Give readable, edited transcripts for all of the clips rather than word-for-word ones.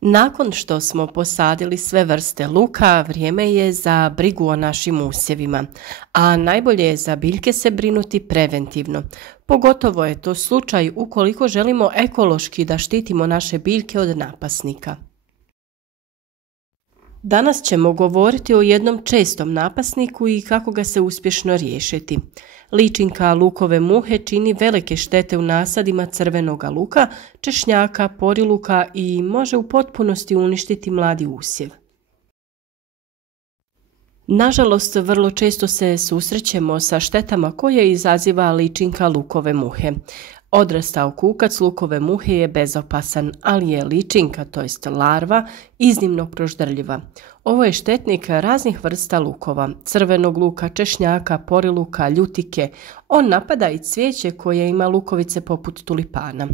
Nakon što smo posadili sve vrste luka, vrijeme je za brigu o našim usjevima, a najbolje je za biljke se brinuti preventivno. Pogotovo je to slučaj ukoliko želimo ekološki da štitimo naše biljke od napasnika. Danas ćemo govoriti o jednom čestom napasniku i kako ga se uspješno riješiti. Ličinka lukove muhe čini velike štete u nasadima crvenoga luka, češnjaka, poriluka i može u potpunosti uništiti mladi usjev. Nažalost, vrlo često se susrećemo sa štetama koje izaziva ličinka lukove muhe. Odrastao kukac lukove muhe je bezopasan, ali je ličinka, to jest larva, iznimno proždrljiva. Ovo je štetnik raznih vrsta lukova, crvenog luka, češnjaka, poriluka, ljutike. On napada i cvijeće koje ima lukovice poput tulipana.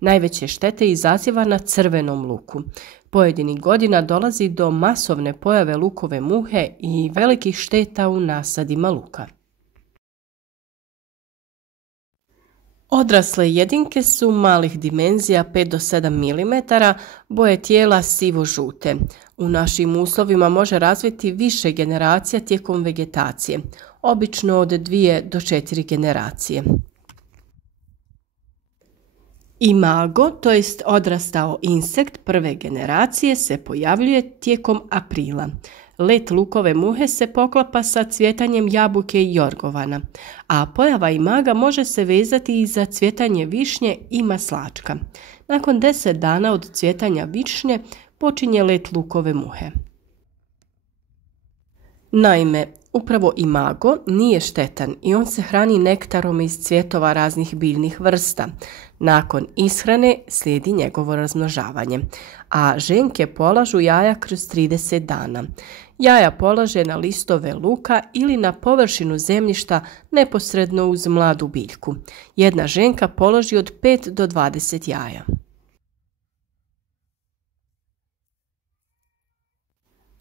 Najveće štete izaziva na crvenom luku. Pojedinih godina dolazi do masovne pojave lukove muhe i velikih šteta u nasadima luka. Odrasle jedinke su malih dimenzija 5 do 7 mm, boje tijela sivo-žute. U našim uslovima može razviti više generacija tijekom vegetacije, obično od 2 do 4 generacije. Imago, to jest odrastao insekt prve generacije, se pojavljuje tijekom aprila. Let lukove muhe se poklapa sa cvjetanjem jabuke i jorgovana, a pojava imaga može se vezati i za cvjetanje višnje i maslačka. Nakon 10 dana od cvjetanja višnje počinje let lukove muhe. Naime, upravo imago nije štetan i on se hrani nektarom iz cvjetova raznih biljnih vrsta. Nakon ishrane slijedi njegovo razmnožavanje, a ženke polažu jaja kroz 30 dana. Jaja polaže na listove luka ili na površinu zemljišta neposredno uz mladu biljku. Jedna ženka položi od 5 do 20 jaja.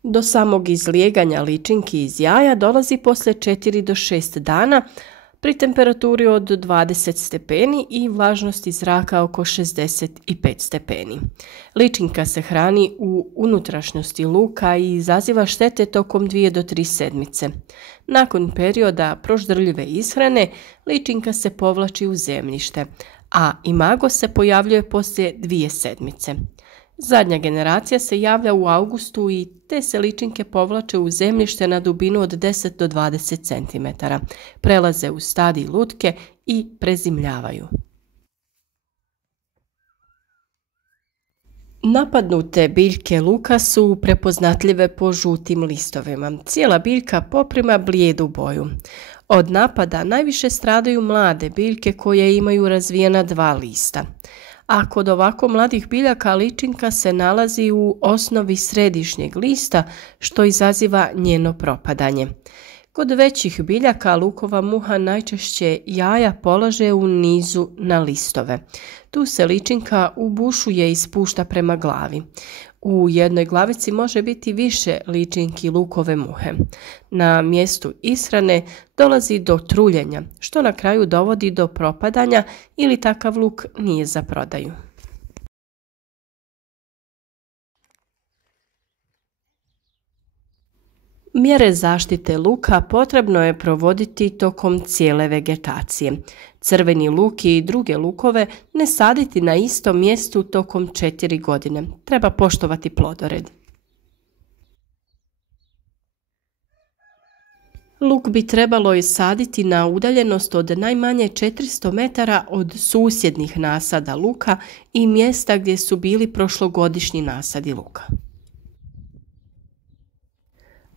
Do samog izlijeganja ličinki iz jaja dolazi poslije 4 do 6 dana pri temperaturi od 20 stepeni i vlažnosti zraka oko 65 stepeni. Ličinka se hrani u unutrašnjosti luka i izaziva štete tokom 2 do 3 sedmice. Nakon perioda proždrljive ishrane, ličinka se povlači u zemljište, a imago se pojavljuje poslije 2 sedmice. Zadnja generacija se javlja u augustu i te se ličinke povlače u zemljište na dubinu od 10 do 20 cm. Prelaze u stadij lutke i prezimljavaju. Napadnute biljke luka su prepoznatljive po žutim listovima. Cijela biljka poprima blijedu boju. Od napada najviše stradaju mlade biljke koje imaju razvijena 2 lista. A kod ovako mladih biljaka ličinka se nalazi u osnovi središnjeg lista, što izaziva njeno propadanje. Kod većih biljaka lukova muha najčešće jaja polaže u nizu na listove. Tu se ličinka ubušuje i spušta prema glavi. U jednoj glavici može biti više ličinki lukove muhe. Na mjestu ishrane dolazi do truljenja, što na kraju dovodi do propadanja ili takav luk nije za prodaju. Mjere zaštite luka potrebno je provoditi tokom cijele vegetacije. Crveni luk i druge lukove ne saditi na istom mjestu tokom 4 godine. Treba poštovati plodored. Luk bi trebalo saditi na udaljenost od najmanje 400 metara od susjednih nasada luka i mjesta gdje su bili prošlogodišnji nasadi luka.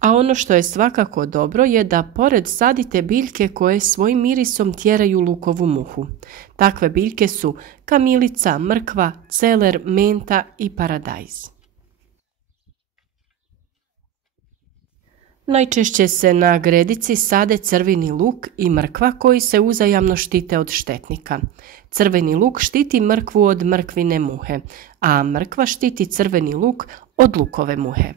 A ono što je svakako dobro je da pored sadite biljke koje svojim mirisom tjeraju lukovu muhu. Takve biljke su kamilica, mrkva, celer, menta i paradajz. Najčešće se na gredici sade crveni luk i mrkva koji se uzajamno štite od štetnika. Crveni luk štiti mrkvu od mrkvine muhe, a mrkva štiti crveni luk od lukove muhe.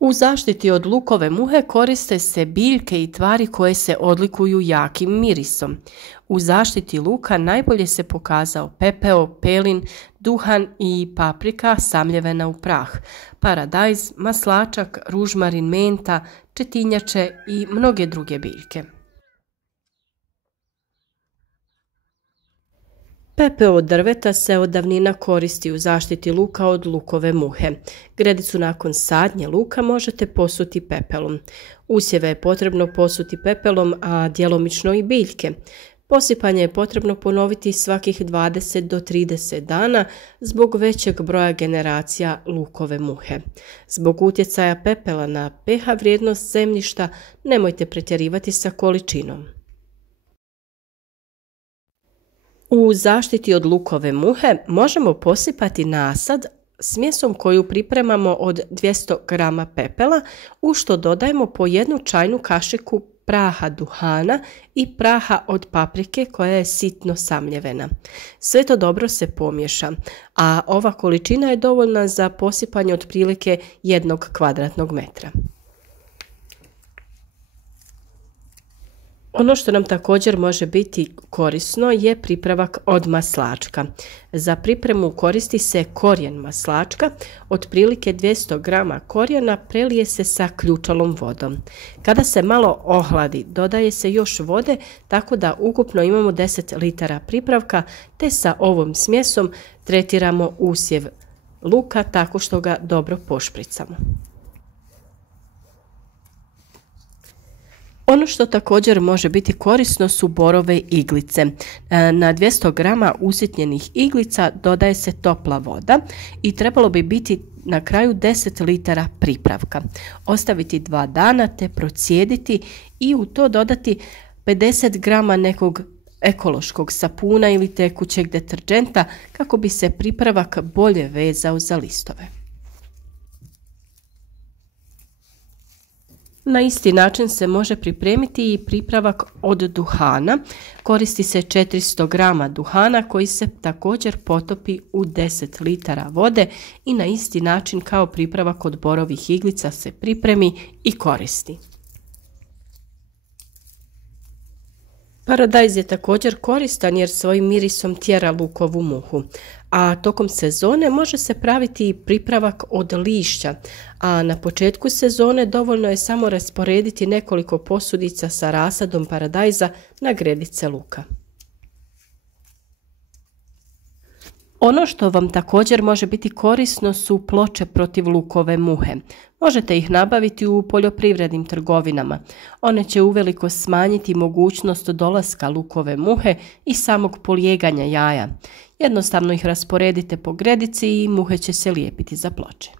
U zaštiti od lukove muhe koriste se biljke i tvari koje se odlikuju jakim mirisom. U zaštiti luka najbolje se pokazao pepeo, pelin, duhan i paprika samljevena u prah, paradajz, maslačak, ružmarin, menta, četinjače i mnoge druge biljke. Pepeo od drveta se od davnina koristi u zaštiti luka od lukove muhe. Gredicu nakon sadnje luka možete posuti pepelom. Usjeve je potrebno posuti pepelom, a djelomično i biljke. Posipanje je potrebno ponoviti svakih 20 do 30 dana zbog većeg broja generacija lukove muhe. Zbog utjecaja pepela na pH vrijednost zemljišta nemojte pretjerivati sa količinom. U zaštiti od lukove muhe možemo posipati nasad smjesom koju pripremamo od 200 g pepela, u što dodajemo po 1 čajnu kašiku praha duhana i praha od paprike koja je sitno samljevena. Sve to dobro se pomiješa, a ova količina je dovoljna za posipanje otprilike 1 kvadratnog metra. Ono što nam također može biti korisno je pripravak od maslačka. Za pripremu koristi se korijen maslačka, otprilike 200 g korijena prelije se sa ključalom vodom. Kada se malo ohladi, dodaje se još vode, tako da ukupno imamo 10 litara pripravka, te sa ovom smjesom tretiramo usjev luka tako što ga dobro pošpricamo. Ono što također može biti korisno su borove iglice. Na 200 g usitnjenih iglica dodaje se topla voda i trebalo bi biti na kraju 10 litara pripravka. Ostaviti 2 dana te procijediti i u to dodati 50 g nekog ekološkog sapuna ili tekućeg deterdženta kako bi se pripravak bolje vezao za listove. Na isti način se može pripremiti i pripravak od duhana. Koristi se 400 g duhana koji se također potopi u 10 litara vode i na isti način kao pripravak od borovih iglica se pripremi i koristi. Paradajz je također koristan jer svojim mirisom tjera lukovu muhu, a tokom sezone može se praviti i pripravak od lišća, a na početku sezone dovoljno je samo rasporediti nekoliko posudica sa rasadom paradajza na gredice luka. Ono što vam također može biti korisno su ploče protiv lukove muhe. Možete ih nabaviti u poljoprivrednim trgovinama. One će uveliko smanjiti mogućnost dolaska lukove muhe i samog polijeganja jaja. Jednostavno ih rasporedite po gredici i muhe će se lijepiti za ploče.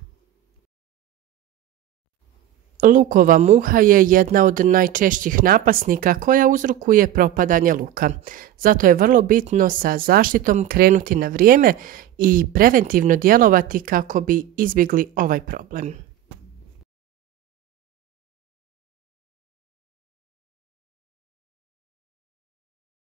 Lukova muha je jedna od najčešćih napasnika koja uzrokuje propadanje luka. Zato je vrlo bitno sa zaštitom krenuti na vrijeme i preventivno djelovati kako bi izbjegli ovaj problem.